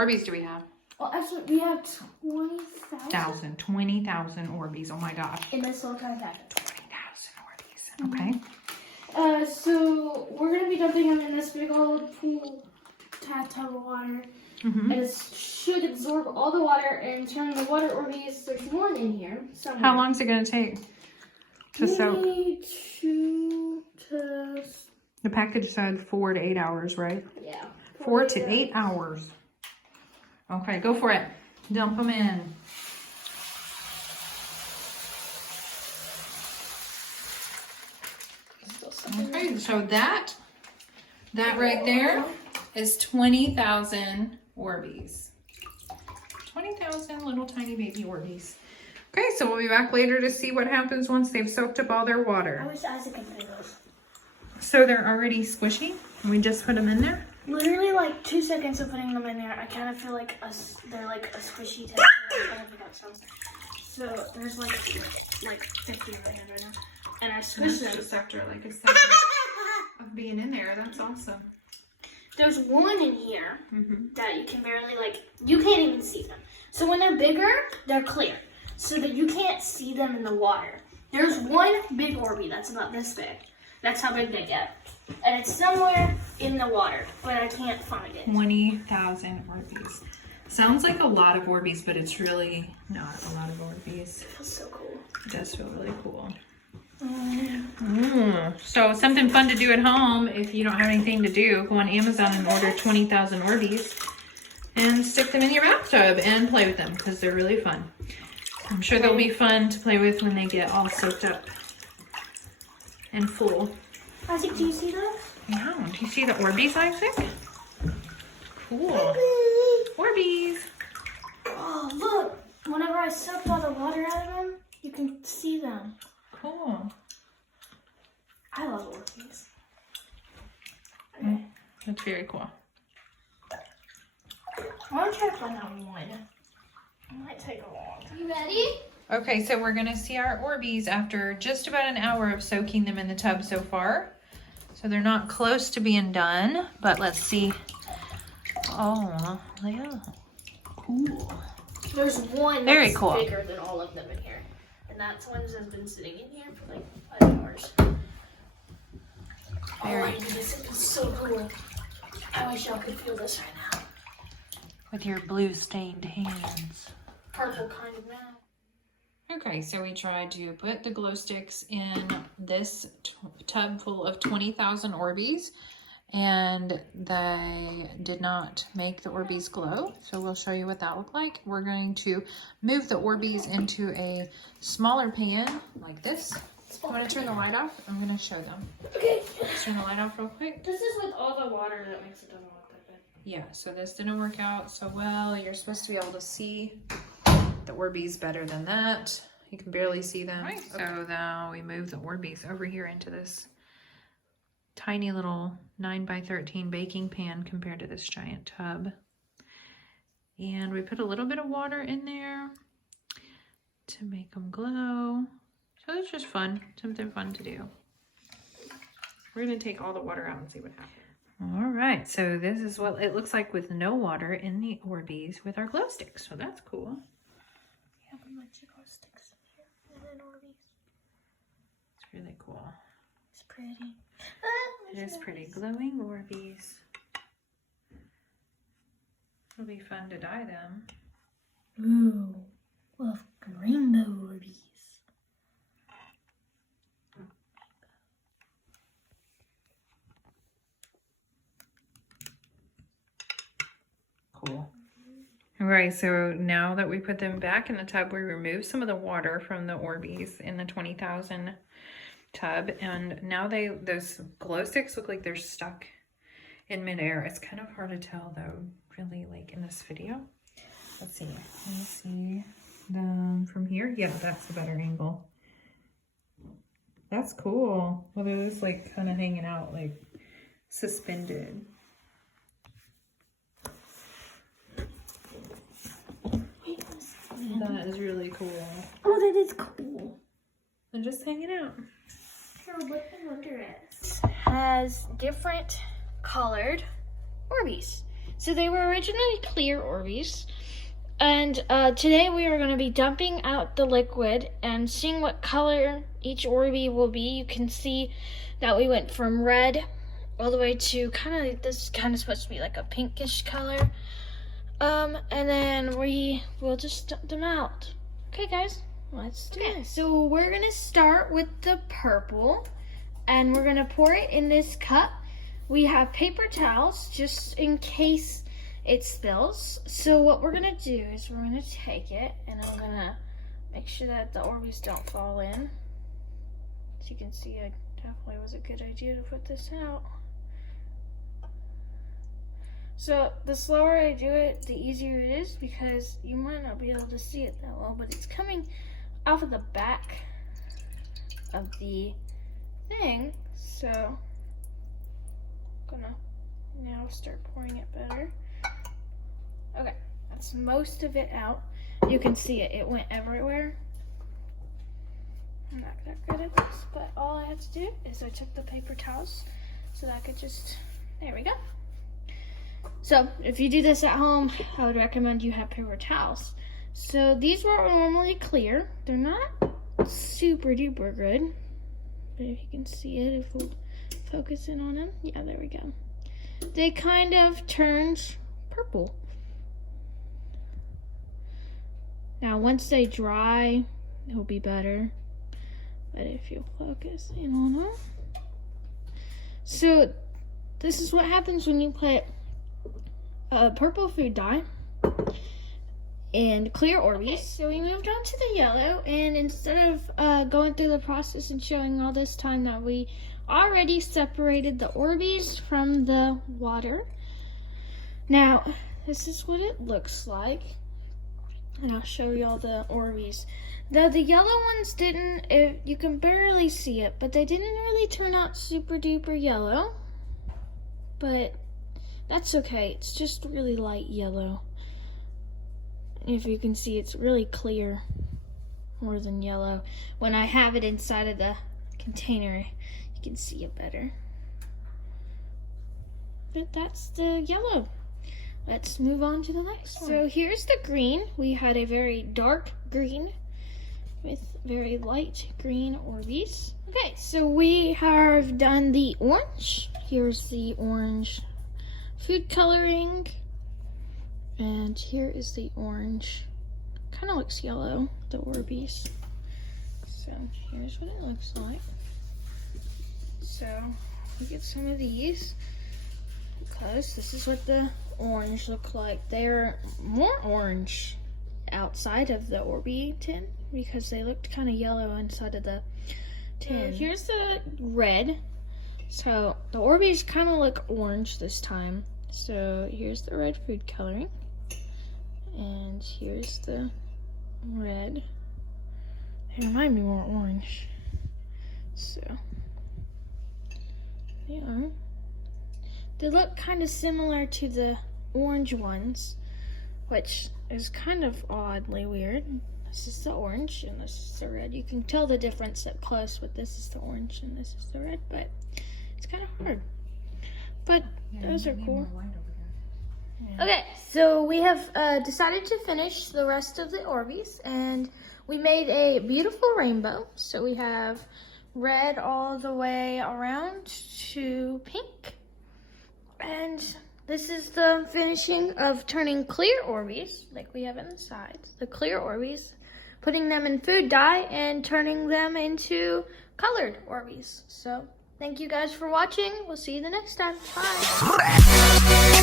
Orbeez do we have? Well, actually, we have 20,000. 20,000 Orbeez. Oh my gosh. In this little kind of packet. 20,000 Orbeez. Okay. So we're gonna be dumping them in this big old pool tub of water. And it should absorb all the water and turn the water Orbeez. There's one in here somewhere. How long is it going to take to soak? The package said 4 to 8 hours, right? Yeah. 4 to 8 hours. Okay, go for it. Dump them in. Okay, so that right there is 20,000 Orbeez. 20,000 little tiny baby Orbeez. Okay, so we'll be back later to see what happens once they've soaked up all their water. I wish Isaac could play those. So they're already squishy? We just put them in there? Literally like 2 seconds of putting them in there, I kind of feel like they're like a squishy texture. I don't think that sounds. So there's like 50 in my hand right now. And I squish them. Just after like a second of being in there. That's awesome. There's one in here that you can barely you can't even see them. So when they're bigger, they're clear. So that you can't see them in the water. There's one big Orbeez that's about this big. That's how big they get. And it's somewhere in the water, but I can't find it. 20,000 Orbeez. Sounds like a lot of Orbeez, but it's really not a lot of Orbeez. It feels so cool. It does feel really cool. So something fun to do at home if you don't have anything to do. Go on Amazon and order 20,000 Orbeez and stick them in your bathtub and play with them because they're really fun. I'm sure they'll be fun to play with when they get all soaked up and full. Isaac, do you see those? Yeah, do you see the Orbeez, Isaac? Cool. Orbeez. Oh, look. Whenever I sucked all the water out of them, you can see them. Cool. I love Orbeez. Okay. That's very cool. I want to try to find that one. It might take a long time. You ready? Okay, so we're gonna see our Orbeez after just about an hour of soaking them in the tub so far. So they're not close to being done, but let's see. Oh, yeah. Cool. There's one Very that's cool. bigger than all of them in here. And that's one that has been sitting in here for like 5 hours. Very Oh, this is so cool. I wish y'all could feel this right now. with your blue stained hands. Purple kind of now. Okay, so we tried to put the glow sticks in this tub full of 20,000 Orbeez, and they did not make the Orbeez glow. So we'll show you what that looked like. We're going to move the Orbeez into a smaller pan like this. You want to turn the light off? I'm going to show them. Okay. Let's turn the light off real quick. This is with all the water that makes it doesn't look like that. Yeah, so this didn't work out so well. You're supposed to be able to see the Orbeez better than that. You can barely see them. Right, so now we move the Orbeez over here into this tiny little 9x13 baking pan compared to this giant tub. And we put a little bit of water in there to make them glow. So it's just fun, something fun to do. We're gonna take all the water out and see what happens. All right, so this is what it looks like with no water in the Orbeez with our glow sticks. So that's cool. We have a bunch of glow sticks in here and then Orbeez. It's really cool. It's pretty. It is pretty. Glowing Orbeez. It'll be fun to dye them. Ooh, well, rainbow Orbeez. Cool. All right, so now that we put them back in the tub, we remove some of the water from the Orbeez in the 20,000 tub, and now those glow sticks look like they're stuck in midair. It's kind of hard to tell though, really, like in this video. Let's see. Let me see them from here. Yeah, that's a better angle. That's cool. Well, they're just like kind of hanging out, like suspended. That is really cool. Oh, that is cool. They're just hanging out. Here, look under it. Has different colored Orbeez. So they were originally clear Orbeez. And today we are going to be dumping out the liquid and seeing what color each Orbeez will be. You can see that we went from red all the way to this is kind of supposed to be like a pinkish color. And then we will just dump them out. Okay, guys, let's do it. So we're going to start with the purple, and we're going to pour it in this cup. We have paper towels just in case it spills. So what we're going to do is we're going to take it, and I'm going to make sure that the Orbeez don't fall in. As you can see, it definitely was a good idea to put this out. So the slower I do it, the easier it is, because you might not be able to see it that well, but it's coming off of the back of the thing. So I'm gonna now start pouring it better. Okay, that's most of it out. You can see it went everywhere. I'm not that good at this, but all I had to do is I took the paper towels so that I could just, there we go. So if you do this at home, I would recommend you have paper towels. So these were normally clear. They're not super duper good, but if you can see it, if we'll focus in on them, yeah, there we go. They kind of turned purple. Now once they dry, it'll be better. But if you focus in on them, so this is what happens when you put purple food dye and clear Orbeez. Okay, so we moved on to the yellow, and instead of going through the process and showing all this time that we already separated the Orbeez from the water, now this is what it looks like, and I'll show you all the Orbeez. The yellow ones didn't, you can barely see it, but they didn't really turn out super duper yellow, but that's okay. It's just really light yellow. If you can see, it's really clear, more than yellow. When I have it inside of the container, you can see it better. But that's the yellow. Let's move on to the next one. So here's the green. We had a very dark green with very light green Orbeez. Okay, so we have done the orange. Here's the orange food coloring, and here is the orange. Kind of looks yellow, the Orbeez. So here's what it looks like. So we get some of these, because this is what the orange look like. They're more orange outside of the Orbeez tin, because they looked kind of yellow inside of the tin. So here's the red. So the Orbeez kind of look orange this time. So here's the red food coloring, and here's the red. They remind me more orange. So they look kind of similar to the orange ones, which is kind of oddly weird. This is the orange and this is the red. You can tell the difference up close, but this is the orange and this is the red, but it's kind of hard. But those are cool. Yeah. Okay, so we have decided to finish the rest of the Orbeez, and we made a beautiful rainbow. So we have red all the way around to pink. And this is the finishing of turning clear Orbeez, like we have on the sides, the clear Orbeez, putting them in food dye and turning them into colored Orbeez. So thank you guys for watching. We'll see you the next time. Bye.